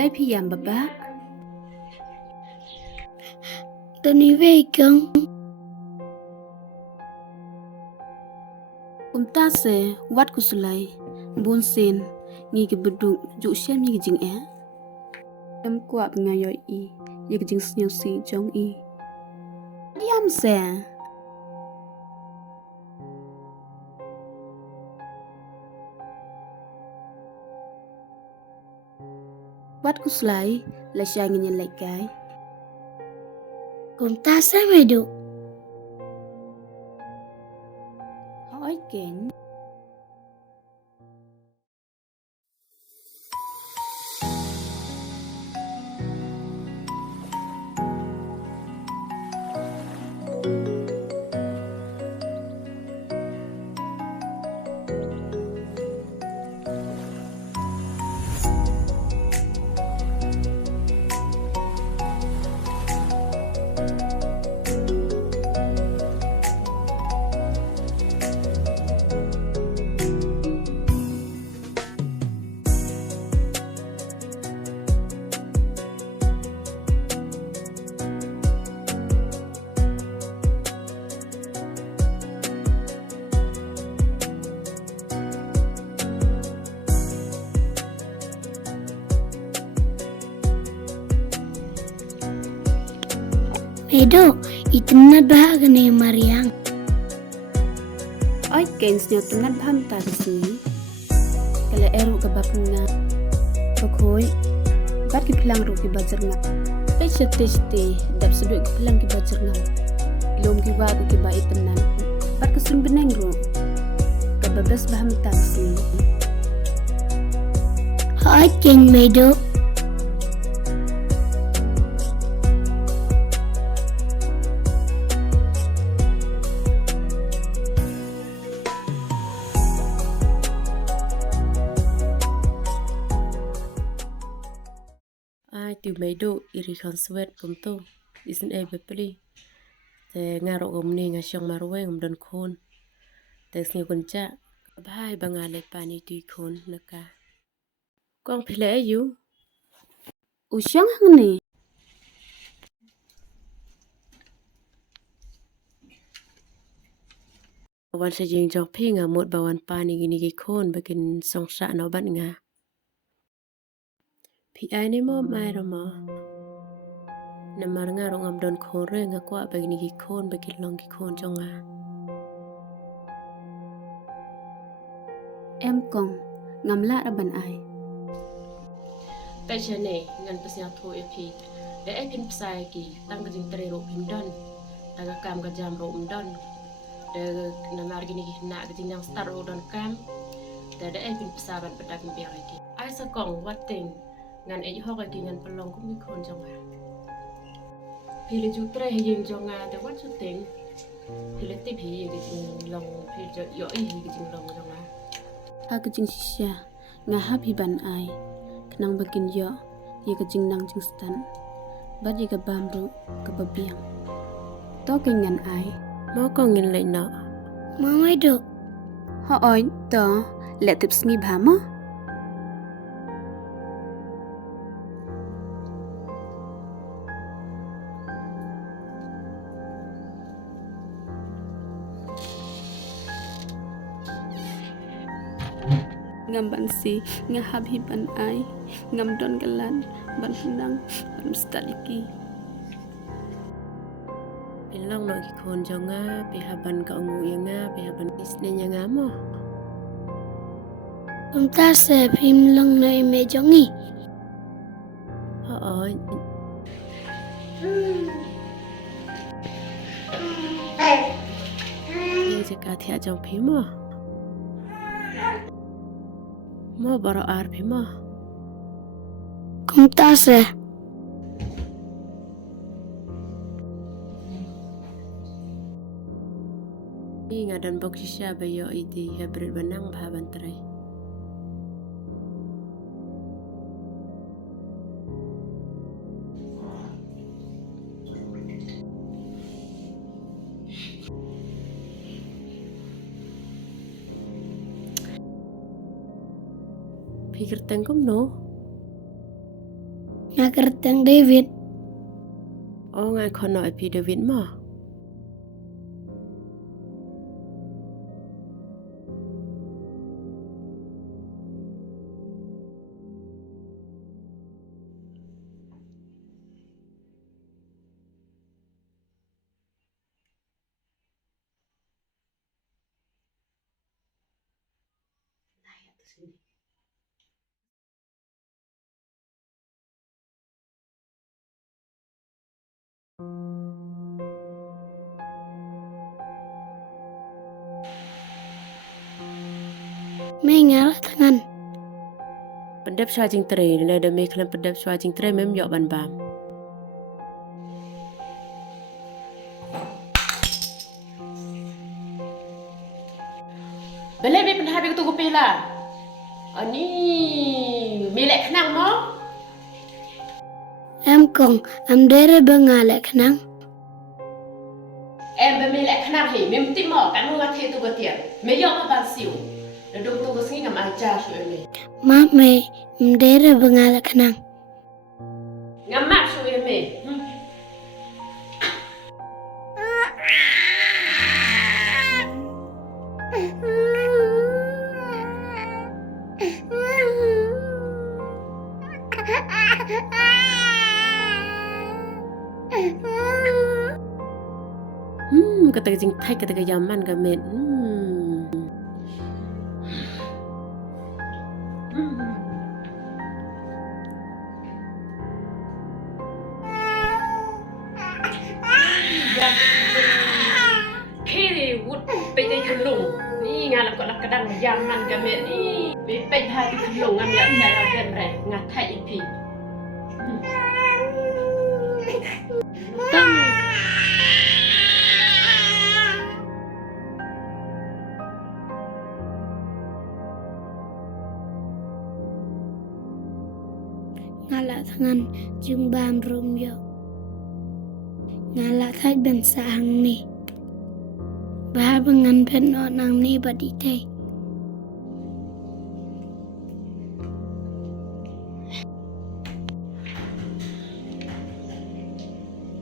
lai phiyam baba Tani veikan ta se wat kusulai bun sen ngi ke bedung ju syam ngi jing em kwa ngayo I ye ke jing snyo si jong I diam se wat kusulai la shay ngi lai kai Kung ta sa medo hỏi ken Medo itna bahag ni Mariang oi ken snyo tunat pham ta si kala eru ka bapunga bakoi bat ki phlang ru ki bajar nga pe chete dap sedu ki phlang ki bajar nga lom ki wa ki ba itanan bat ka sun beneng ru ka babas baham ta si Hai ken Medo Từ mấy độ iri con sweat cũng tô isn't a bepli te ngaro gomni nga syang marwe ngom don khon te sni kun cha bhai bangale pani tu khon naka kong phile yu u syang hang ni wan se jing jong phi nga mot bawan pani gini gi khon bakin song sha no ban nga phi ai ni mo mai ro mo namar ngaro ngom don khon re nga kwa bagini gi khon bakin long gi khon jonga em kong ngam la ra ban ai pe chane ngan pasya tho epi de ekin psai ki tang ga jing tre ro pim don daga kam ga jam ro don de namar gini gi na ga jing yang star ro don kam de ekin psa ban padak bi ki ai sa kong wat ting ngan e ho ga ki ngan pelong ku mi khon jonga pile ju tre he jing jonga de wat chu ting pile ti phi ga jing long phi jo yo I ga jing long jonga a ka jing shisha nga happy ban ai knang bakin yo ye ka jing nang jing stan bat ye ka bamru ka babiang to ka ngan ai mo kong ngin lai na Ma Medo ho oi to le tips ngi bha mo ngam ban si nga happy ban ai ngam don galan ban nang ban staliki Long no ki khon jonga pe haban ka ngu yanga pe haban isne nyanga mo Kung ta sa phim lang na ime jongi ho oi ye je ka thia jong phi mo baro ar phi mo Kung ta sa nga dan bok shisha bayo iti hebrid banang bahaban tray pikir tengkom no Ngakerteng David. Oh ngan kono epi David mo. May ngalah tangan. Pendep shwa jing tre le de me klan pendep shwa jing tre mem yok ban bam. Bele be penha be tu ko pela. Ani me lek khnang mo. Em kong em dere bengalek nang. Em be me lek khnang hi mem ti mo kan mo nga the tu ko tian. Me yok ma ban siu. Le dong tu ko singi ngam aja shu me. Ma me em dere bengalek nang. Ngam mak shu me. Kata jing thai kata yaman ka men. Khi wood pe dai khun lung. Ni nga la ko la kadang yaman ka men ni. Be pe thai ti khun lung ngam ya sai ra den re nga thai pi. Tang. Ngalah tangan jung bam rum yo. Ngalah thai ben sang ni. Bah bengan pen nang ni badi te.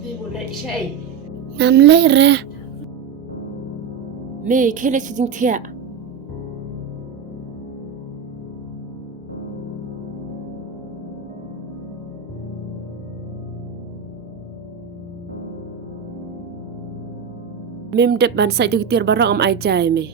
Be bu lai shai. Nam le ra. Me khele chi jing thia. Mem dep ban sai tu kitir barang am ai jai me.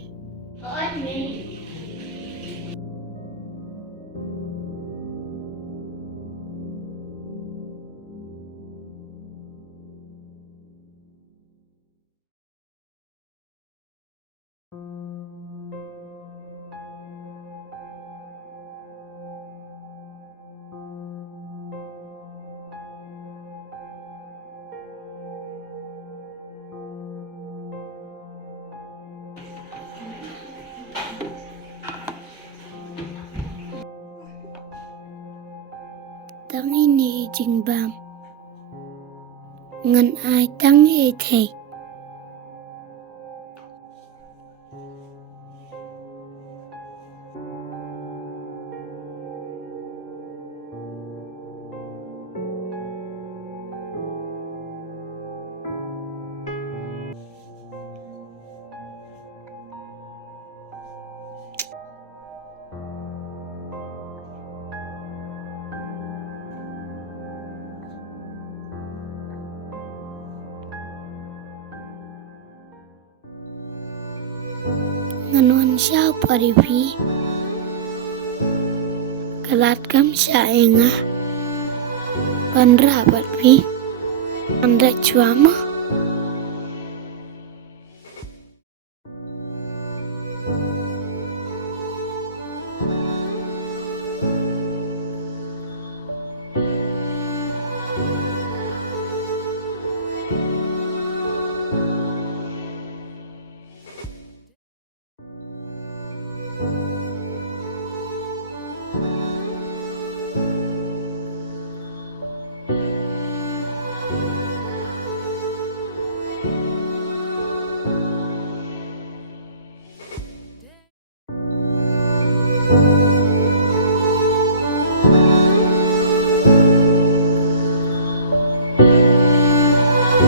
Tang ini jing bam. Ngan ai tang e the. Nganuan siya paripi. Kalat kam siya enga. Pandra paripi. Anda cuama. เ